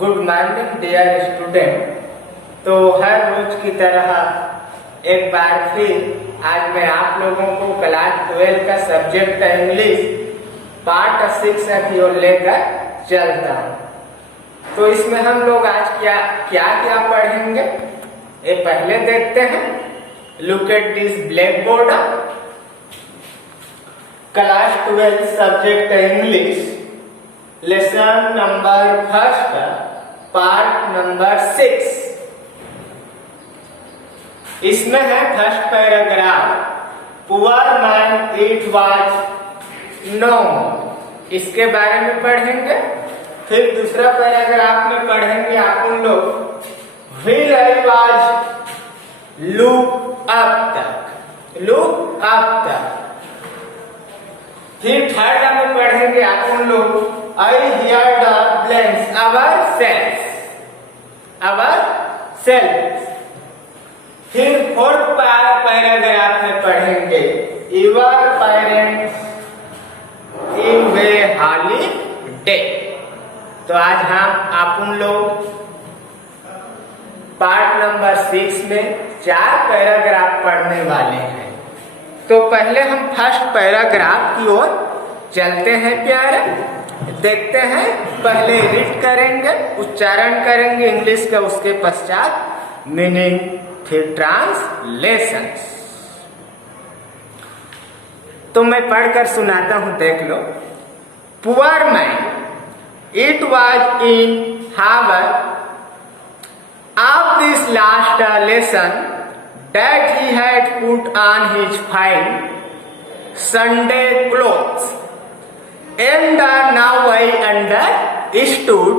Good morning dear student. तो हर रोज की तरह एक बार फिर आज मैं आप लोगों को क्लास 12 का सब्जेक्ट इंग्लिश पार्ट 6 की ओर लेकर चलता हूँ। तो इसमें हम लोग आज क्या क्या क्या पढ़ेंगे ये पहले देखते हैं। Look at this black board. Class 12 subject English lesson number first part number 6। इसमें है first paragraph poor man it was no. इसके बारे में पढ़ेंगे। फिर दूसरा पैराग्राफ में पढ़ेंगे अपन लोग wheel I was look up तक। फिर थर्ड में पढ़ेंगे अपन लोग I hear the blanks ourselves। फिर फोर्थ पैराग्राफ में पढ़ेंगे Your parents in a holiday। तो आज हम अपन लोग पार्ट नंबर 6 में 4 पैराग्राफ पढ़ने वाले हैं। तो पहले हम फर्स्ट पैराग्राफ की ओर चलते हैं प्यारे। देखते हैं, पहले रीड करेंगे, उच्चारण करेंगे इंग्लिश का, उसके पश्चात मीनिंग, फिर ट्रांसलेशन। तो मैं पढ़कर सुनाता हूं, देख लो। Poor man it was in honour of this last lesson that he had put on his fine Sunday clothes, and now I understood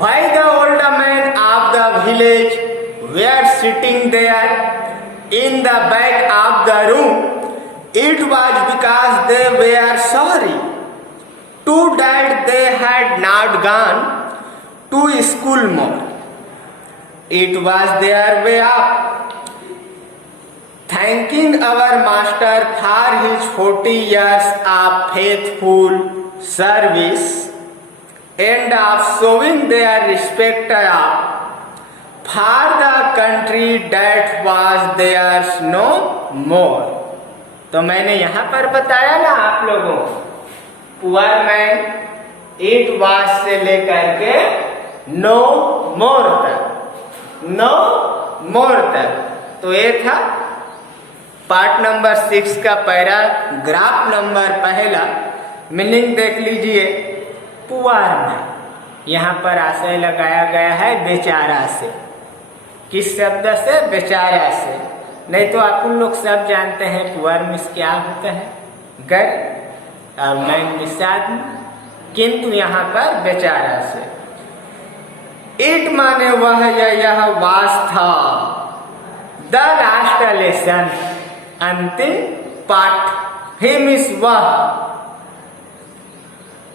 why the older men of the village were sitting there in the back of the room. It was because they were sorry to that they had not gone to school more. It was their way of thanking our master for his 40 years of faithful service and of showing their respect for the country that was theirs no more। तो मैंने यहाँ पर बताया ना आप लोगों, poor man it was से लेकर के नो मोर तक। तो ये था पार्ट नंबर 6 का पैराग्राफ नंबर पहला। मीनिंग देख लीजिए। पुअर मैन, यहाँ पर आशय लगाया गया है बेचारा से। किस शब्द से? बेचारा से। नहीं तो आप लोग सब जानते हैं पुअर मीन्स क्या होता है, गरीब, और मैन मीन्स आदमी, किंतु यहाँ पर बेचारा से। इट माने वह या यह वास था। द लास्ट लेसन, अंतिम पाठ। हिम इस वह,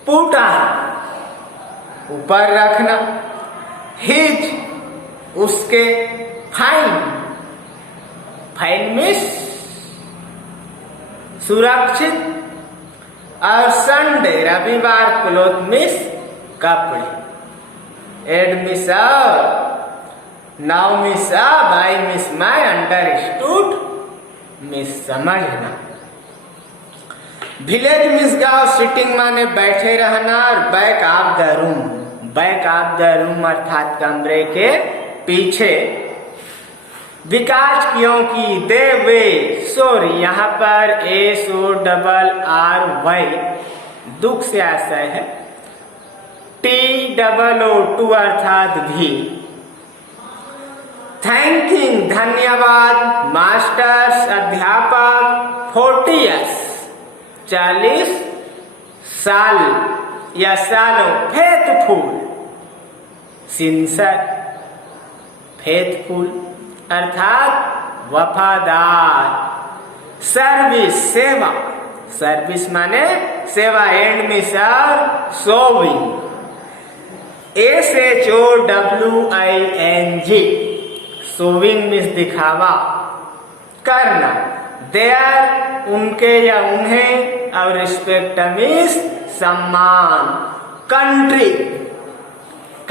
पुटा ऊपर रखना, हिज उसके, फाइन मिस सुरक्षित, और संडे रविवार क्लोथ मिस कपड़े, add means now means by means my, understood means समझना। विलेज मिस गांव, सिटिंग माने बैठे रहना, और बैक ऑफ द रूम अर्थात कमरे के पीछे। विकास क्योंकि दे वे, सॉरी यहाँ पर SORRY दुख से आशय है। TOO अर्थात भी। थैंकिंग धन्यवाद, मास्टर्स अध्यापक, 40 years 40 साल या सालों, फेथफुल सिंसर, फेथफुल अर्थात वफादार, सर्विस सेवा, सर्विस माने सेवा, and Misar sowing, SHOWING, sowing means दिखावा करना, देयर उनके या उन्हें, और रिस्पेक्ट मीन्स सम्मान, country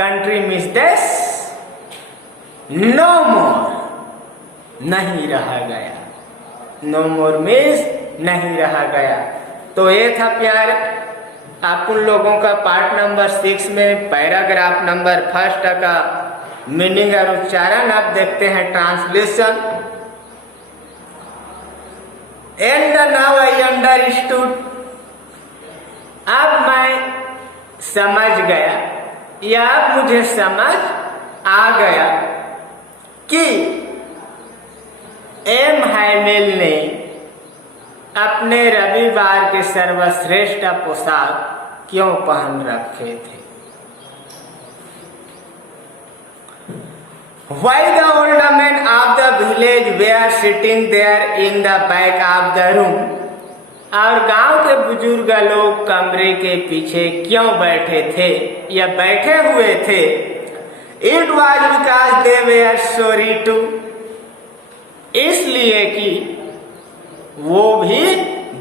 country means this no more, नहीं रहा गया, नो मोर मीन्स नहीं रहा गया। तो ये था प्यार आप उन लोगों का पार्ट नंबर 6 में पैराग्राफ नंबर 1 का मीनिंग और उच्चारण। आप देखते हैं translation. And now I understood, अब मैं समझ गया या अब मुझे समझ आ गया कि एम हैमिल ने अपने रविवार के सर्वश्रेष्ठ पोशाक क्यों पहन रखे थे। Why the old men of the village were sitting there in the back of the room? और गांव के बुजुर्ग लोग कमरे के पीछे क्यों बैठे थे या बैठे हुए थे। It was because they were sorry too, इसलिए कि वो भी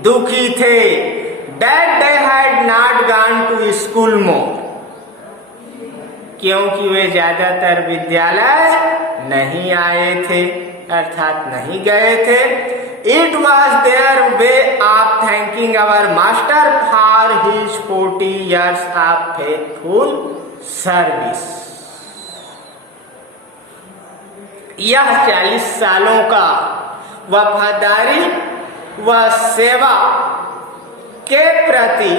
दुखी थे। That they had not gone to school more, क्योंकि वे ज्यादातर विद्यालय नहीं आए थे अर्थात नहीं गए थे। It was their way of thanking our master for his 40 years of faithful service। यह 40 सालों का वफादारी व सेवा के प्रति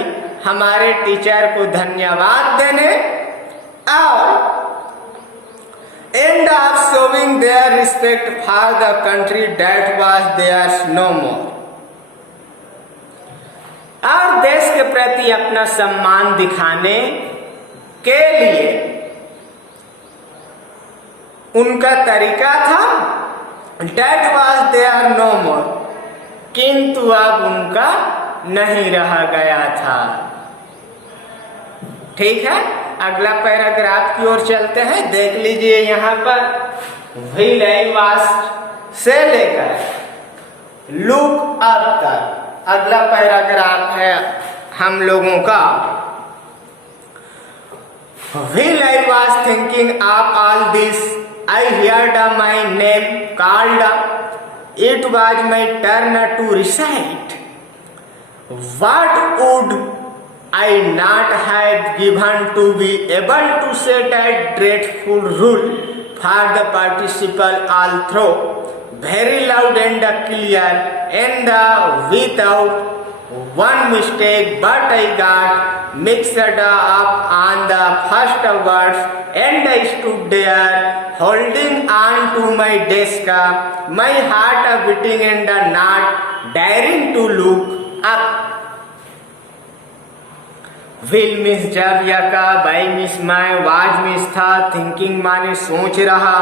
हमारे टीचर को धन्यवाद देने और end of showing their respect for the country that was theirs no more, और देश के प्रति अपना सम्मान दिखाने के लिए उनका तरीका था that was there no more, किंतु अब उनका नहीं रहा गया था। ठीक है, अगला पैराग्राफ की ओर चलते हैं। देख लीजिए यहाँ पर विलय वास्ट से लेकर लुक अप तक अगला पैराग्राफ है हम लोगों का। विलय was thinking of all this I heard my name called, it was my turn to recite what would I not have given to be able to set a dreadful rule for the participle all through very loud and clear and without one mistake, but I got mixed up on the first words and I stood there holding on to my desk, my heart beating and not daring to look up। Will miss जब या का, by miss my, was miss था, thinking माने सोच रहा,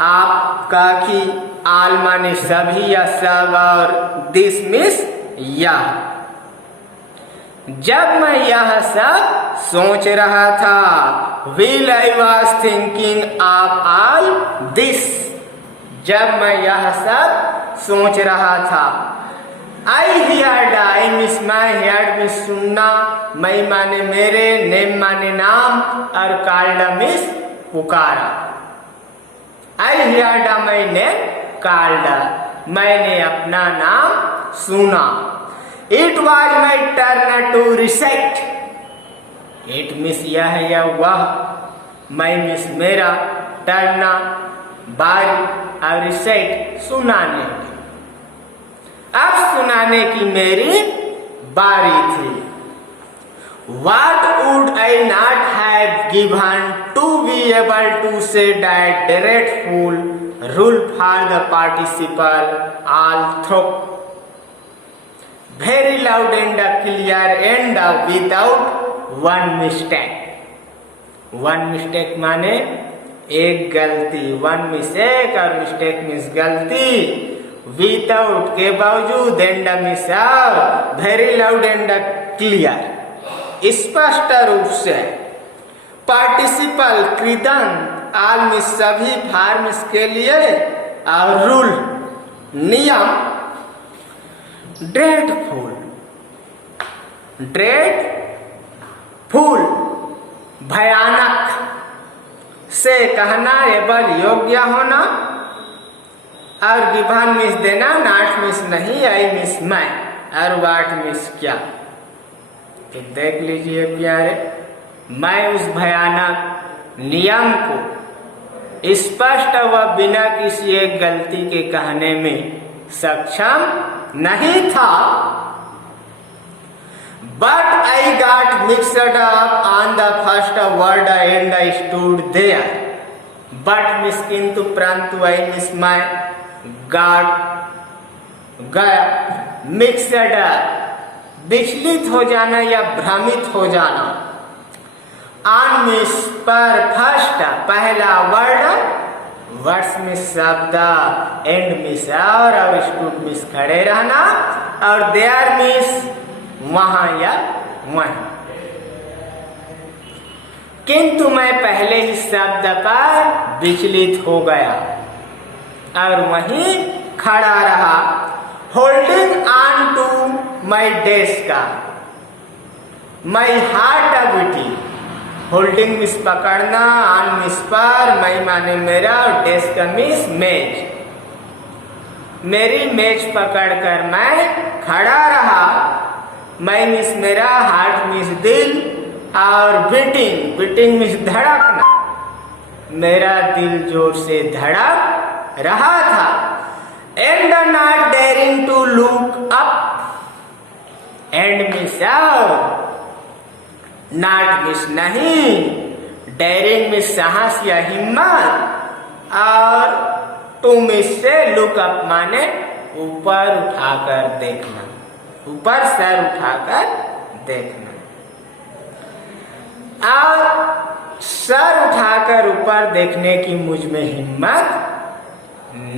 आप का की, आल माने सभी या सब, और दिस मिस यह। जब मैं यह सब सोच रहा था, will I was thinking of all this, जब मैं यह सब सोच रहा था। आई heard, I miss my, heard miss सुनना, मैं माने मेरे, नेम माने नाम, और कॉल्ड मिस पुकारा। I heard my name called, मैंने अपना नाम सुना। It was my turn to recite, it means यह या वह, मैं मिस मेरा, टर्न बारी, और रिसाइट सुनाने। अब सुनाने की मेरी बारी थी। What would I not have given to be able to say that dreadful rule for the participle all through very loud and clear and without one mistake। One mistake माने एक गलती, one mistake और mistake means गलती, without के बावजूद, and miss very loud and clear स्पष्ट रूप से, पार्टिसिपल कृदंत, आल मिस सभी, फार्मिस के लिए, और रूल नियम, ड्रेडफुल, ड्रेडफुल भयानक, से कहना एबल योग्य होना, और गिवन मीन्स देना, नॉट मीन्स नहीं, आई मीन्स मैं, और वाट मीन्स क्या। तो देख लीजिए प्यारे, मैं उस भयानक नियम को स्पष्ट व बिना किसी एक गलती के कहने में सक्षम नहीं था। But I got mixed up on the first word and I stood there. But miss किंतु परंतु I miss my got गया mixed up, विचलित हो जाना या भ्रमित हो जाना। On मिस पर फर्स्ट पहला वर्ड, वर्ड्स मिस शब्द, एंड मिस और स्टूड मिस खड़े रहना, और देयर मिस वहां या वहीं। किंतु मैं पहले ही शब्द पर विचलित हो गया और वहीं खड़ा रहा, holding on to my desk, my heart beating. Holding means पकड़ना, ऑन मिस पर, मैं माने मेरा, और डेस्क मिस मेज। मेरी मेज पकड़कर मैं खड़ा रहा, मैं मिस मेरा, हार्ट मिस दिल, और बीटिंग, बीटिंग मिस धड़कना, मेरा दिल जोर से धड़क रहा था। And not daring to look up, and means not means नहीं, डेयरिंग मिस साहस या हिम्मत, और टू मिस से लुक अप माने ऊपर उठाकर देखना, ऊपर सर उठाकर देखना। और सर उठाकर ऊपर देखने की मुझ में हिम्मत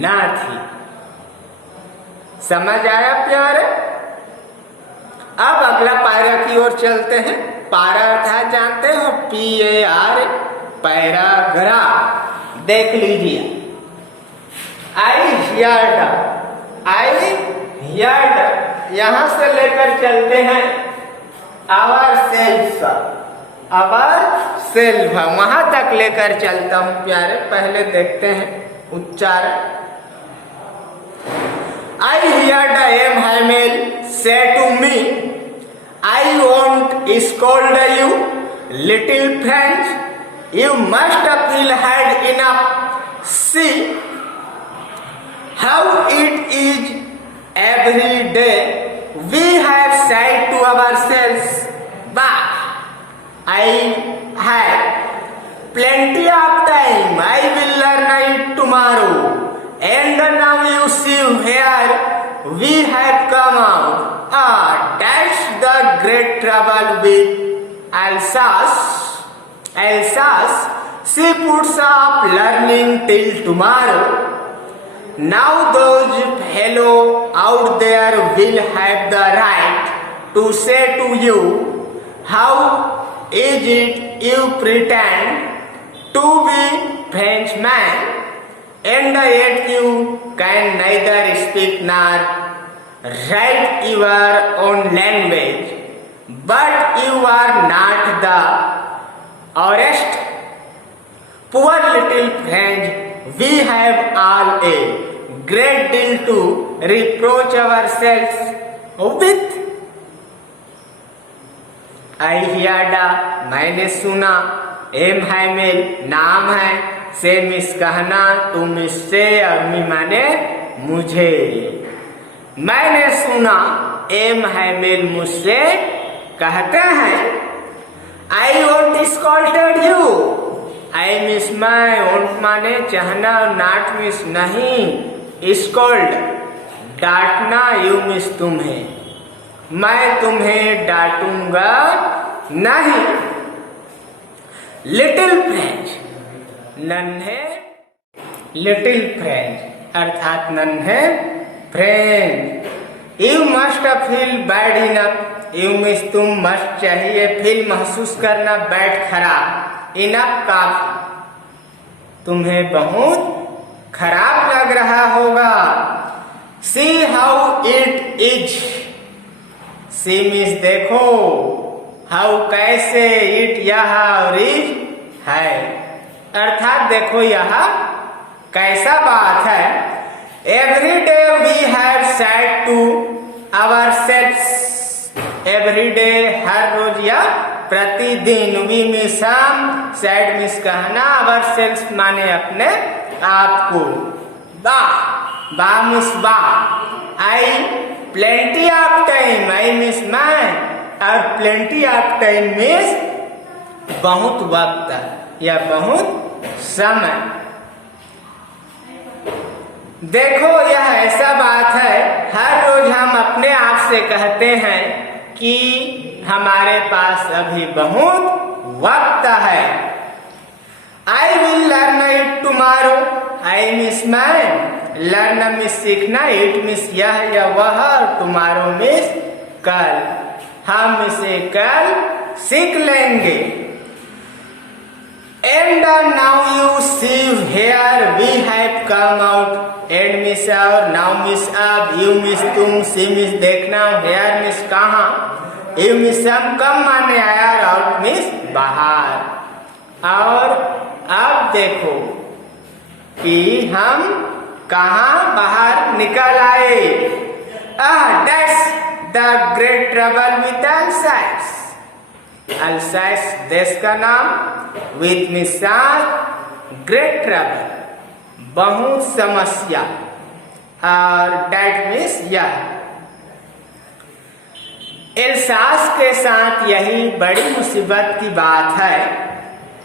ना थी। समझ आया प्यारे? अब अगला पारा की ओर चलते हैं। पारा अर्थात जानते हो, PAR, पैराग्राफ। देख लीजिए, आई हियर्ड, यहां से लेकर चलते हैं आवर सेल्फ, वहां तक लेकर चलता हूं प्यारे। पहले देखते हैं उच्चारण। I heard M. Hamel say to me, I won't scold you, little French. You must feel had enough. See how it is every day. We have said to ourselves, but I have plenty of time. I will learn it tomorrow. And now you see here we have come out. That's the great trouble with Alsace. She puts off learning till tomorrow. Now those fellow out there will have the right to say to you, how is it you pretend to be Frenchman, and yet you can neither speak nor write your own language, but you are not the honest, poor little French. We have all a great deal to reproach ourselves with. I heard, मैंने सुना, M Hamel नाम है, से miss कहना, to means से, और मी माने मुझे। मैंने सुना एम हैमेल मुझसे कहते हैं, I won't scolded you, I means मैं, वोंट माने चाहना, नॉट मिस नहीं, स्कॉल्ड डांटना, यू मिस तुम्हें, मैं तुम्हें डांटूंगा नहीं। लिटिल फ्रेंच, नन्हे, लिटिल फ्रेंच अर्थात नन्हे French. You must feel bad enough, you means तुम, मस्ट चाहिए, फील महसूस करना, बैड खराब, इनफ काफी, तुम्हें बहुत खराब लग रहा होगा। See how it is, see means देखो, हाउ कैसे, इट यह और इज है, अर्थात देखो यह कैसा बात है। Every day we have said to ourselves, every day हर रोज या प्रतिदिन, वी मिस हम, सेड मिस कहना, आवरसेल्व्स माने अपने आप को, bah means bah, I plenty of time, I means मैन, और प्लेंटी ऑफ टाइम मिस बहुत वक्त या बहुत समय। देखो यह ऐसा बात है, हर रोज हम अपने आप से कहते हैं कि हमारे पास अभी बहुत वक्त है। I will learn it tomorrow, I means man, learn miss सीखना, इट मिस यह या वह, टुमारो मिस कल, हम इसे कल सीख लेंगे। And now you see here we have come out, and miss और now miss अब, you miss तुम, see miss देखना, here miss कहाँ, you miss हम कम माने आया, out miss बाहर। और अब देखो कि हम कहाँ बाहर निकल आए। That's the great trouble with Alsace, अल्साइस देश का नाम, विथ मिसाल ग्रेट ट्रबल बहुत समस्या, और डेट मीन्स यह। एल्सास के साथ यही बड़ी मुसीबत की बात है।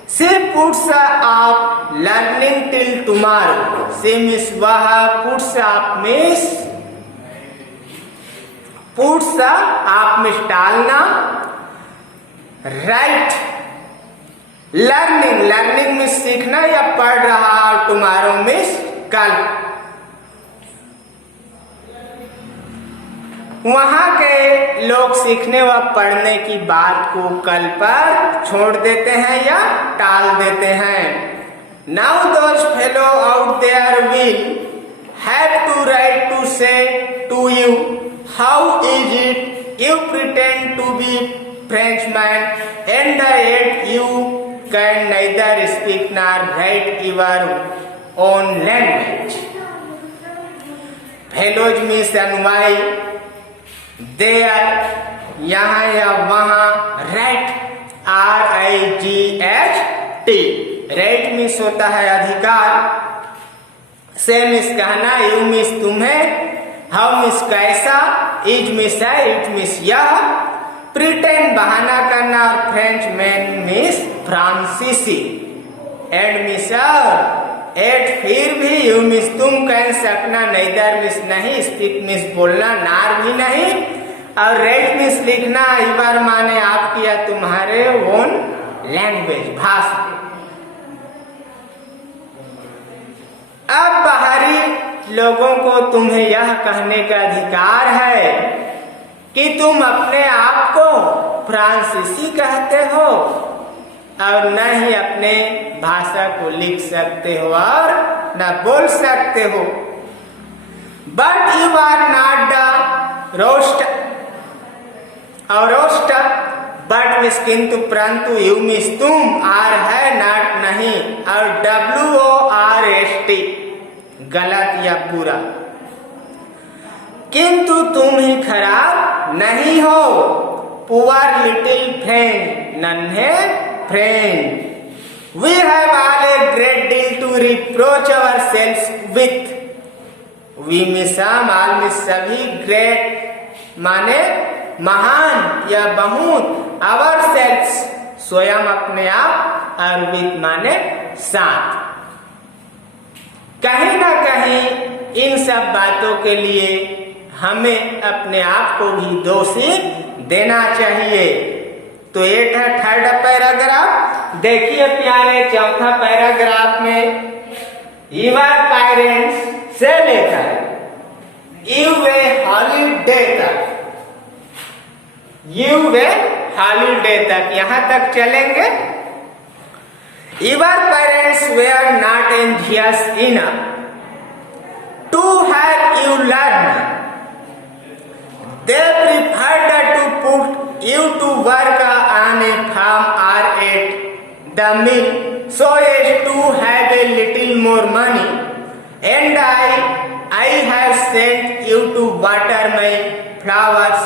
She puts off learning till tomorrow, she means वह, puts off means, puts off means टालना, राइट लर्निंग, लर्निंग में सीखना या पढ़ रहा, टुमारो मिस कल। वहां के लोग सीखने व पढ़ने की बात को कल पर छोड़ देते हैं या टाल देते हैं। Now those fellows out there will have to right to say to you, how is it you pretend to be Frenchman, and yet you can neither speak nor write your own language. Fellows miss and why there, यहाँ या वहाँ, write RIGHT, write miss होता है अधिकार, से miss कहना, you miss तुम्हें, how miss कैसा, is मिस है, it मिस यह, प्रिटेंड बहाना करना, और फ्रेंच मैन मिस फ्रांसीसी, एड मिस और एट फिर भी, यू मिस तुम कह सकना, नैदर मिस नहीं, स्पीक मिस बोलना, नार भी नहीं, और रेट मिस लिखना, इवर माने आपकी या तुम्हारे ओन लैंग्वेज भाषा। अब बाहरी लोगों को तुम्हें यह कहने का अधिकार है कि तुम अपने आप को फ्रांसीसी कहते हो, और न ही अपने भाषा को लिख सकते हो और न बोल सकते हो। But you are not the worst, और रोस्ट बट मिस किंतु परंतु, यू मिस तुम, आर है नॉट नहीं, और WORST गलत या बुरा, किंतु तुम ही खराब नहीं हो। पुअर लिटिल फ्रेंड, नन्हे friend, we have all a great deal to reproach ourselves with, we means हम, ऑल मिस सभी, ग्रेट माने महान या बहुत, अवर सेल्स स्वयं अपने आप, और विथ माने साथ। कहीं ना कहीं इन सब बातों के लिए हमें अपने आप को भी दोषी देना चाहिए। तो एक है थर्ड पैराग्राफ, देखिए प्यारे चौथा पैराग्राफ में ईवर पेरेंट्स से लेकर यू वे हॉलीडे तक, यू वे हॉलीडे तक यहाँ तक चलेंगे। Your parents were not anxious enough to have you learn, they preferred to put you to work on a farm or at the mill, so as to have a little more money, and I have sent you to water my flowers.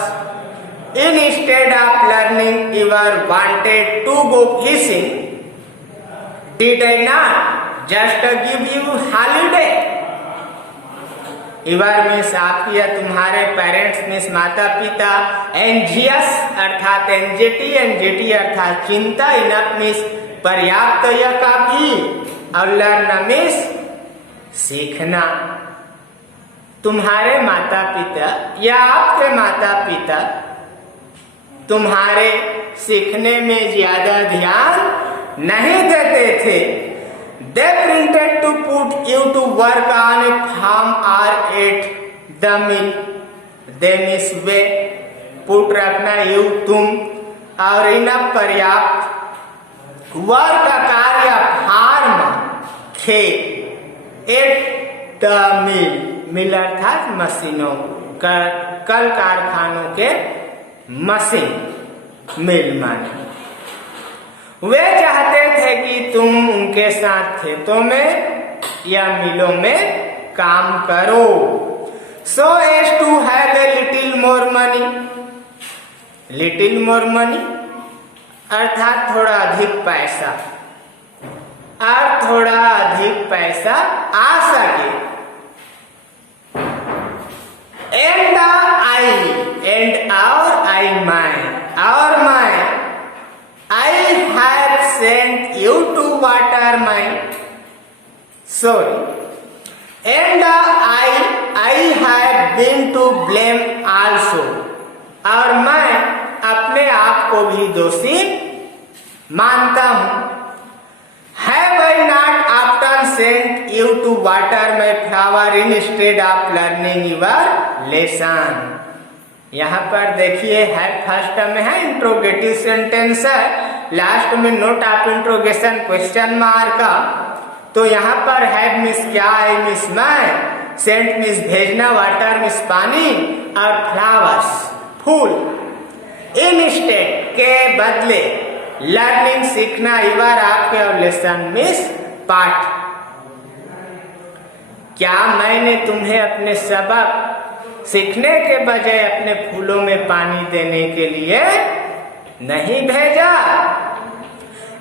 Instead of learning, you are wanted to go fishing. Did I not just give you holiday? इवर means आपकी या तुम्हारे parents means माता पिता, anxious अर्थात एंजेटी अर्थात चिंता, enough means पर्याप्त या काफी, और लर्न मीन्स सीखना। तुम्हारे माता पिता या आपके माता पिता तुम्हारे सीखने में ज्यादा ध्यान नहीं देते थे। They printed to put you to work on a farm or at the mill. They miss way put रखना यू तुम, और इन पर्याप्त वर्क का कार्य फार्म खेत, एट द मिल अर्थात मशीनों, कल कारखानों के मशीन, मिल माने। वे चाहते थे कि तुम उनके साथ खेतों में या मिलों में काम करो। So as to have a little more money, little more money अर्थात थोड़ा अधिक पैसा, और थोड़ा अधिक पैसा आ सके। And my I have sent you to water my sorry, and I have been to blame also, और मैं अपने आप को भी दोषी मानता हूँ। Have I not often sent you to water my flower instead of learning your lesson? यहाँ पर देखिए है फर्स्ट में है इंट्रोगेटिव सेंटेंस है, लास्ट में note of interrogation question mark. तो यहाँ पर है मिस क्या है, मिस मैं, सेंट मिस भेजना, वाटर मिस पानी, और फ्लावर्स फूल, इंस्टेड के बदले, लर्निंग सीखना, इवर आपके, और लेसन मिस पाठ। क्या मैंने तुम्हें अपने सबक सीखने के बजाय अपने फूलों में पानी देने के लिए नहीं भेजा?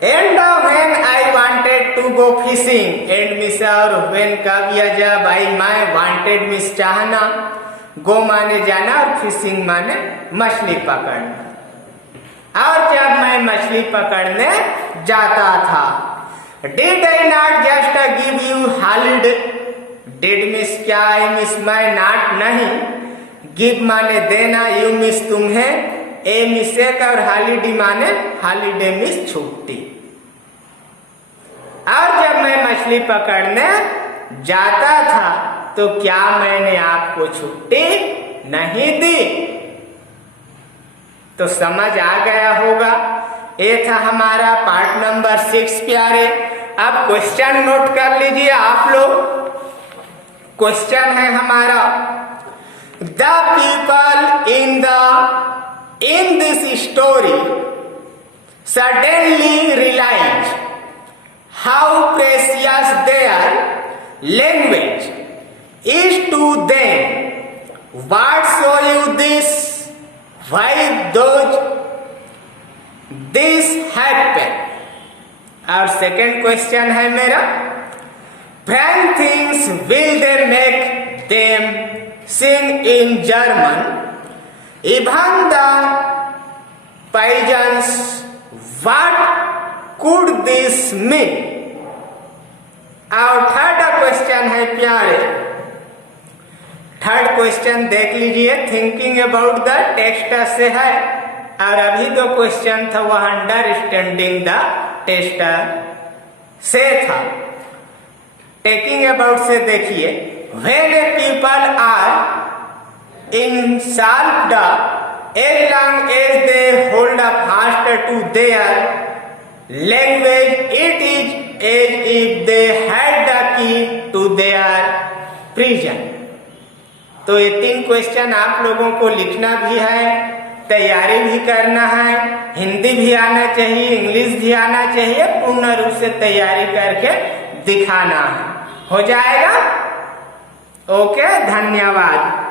And when I wanted to go fishing, and means और व्हेन कब या जब, आई मैं वांटेड मिस चाहना, गो माने जाना और फिशिंग माने मछली पकड़ना, और जब मैं मछली पकड़ने जाता था। Did I not just give you holiday, did miss क्या है, मिस मैं, नॉट नहीं, गिव माने देना, यू मिस तुम्हें, ए मिस एक, और हॉलिडे माने हॉलिडे मिस छुट्टी। और जब मैं मछली पकड़ने जाता था तो क्या मैंने आपको छुट्टी नहीं दी? तो समझ आ गया होगा। ये था हमारा पार्ट नंबर 6 प्यारे। अब क्वेश्चन नोट कर लीजिए आप लोग। क्वेश्चन है हमारा, the people in this story suddenly realise how precious their language is to them. What show you this? Why does this happen? और सेकेंड क्वेश्चन है मेरा, When things will they make them sing in German, even the peasants, what could this mean? और third question है प्यारे, third question देख लीजिए, thinking about the text से है, और अभी दो क्वेश्चन था वह अंडरस्टैंडिंग द टेक्स्ट से था। टेकिंग अबाउट से देखिए, when a people are insulted as long as they hold fast to their language, it is as if they had the key to their prison। तो ये 3 question आप लोगों को लिखना भी है तैयारी भी करना है, हिंदी भी आना चाहिए, इंग्लिश भी आना चाहिए, पूर्ण रूप से तैयारी करके दिखाना है। हो जाएगा? ओके, धन्यवाद।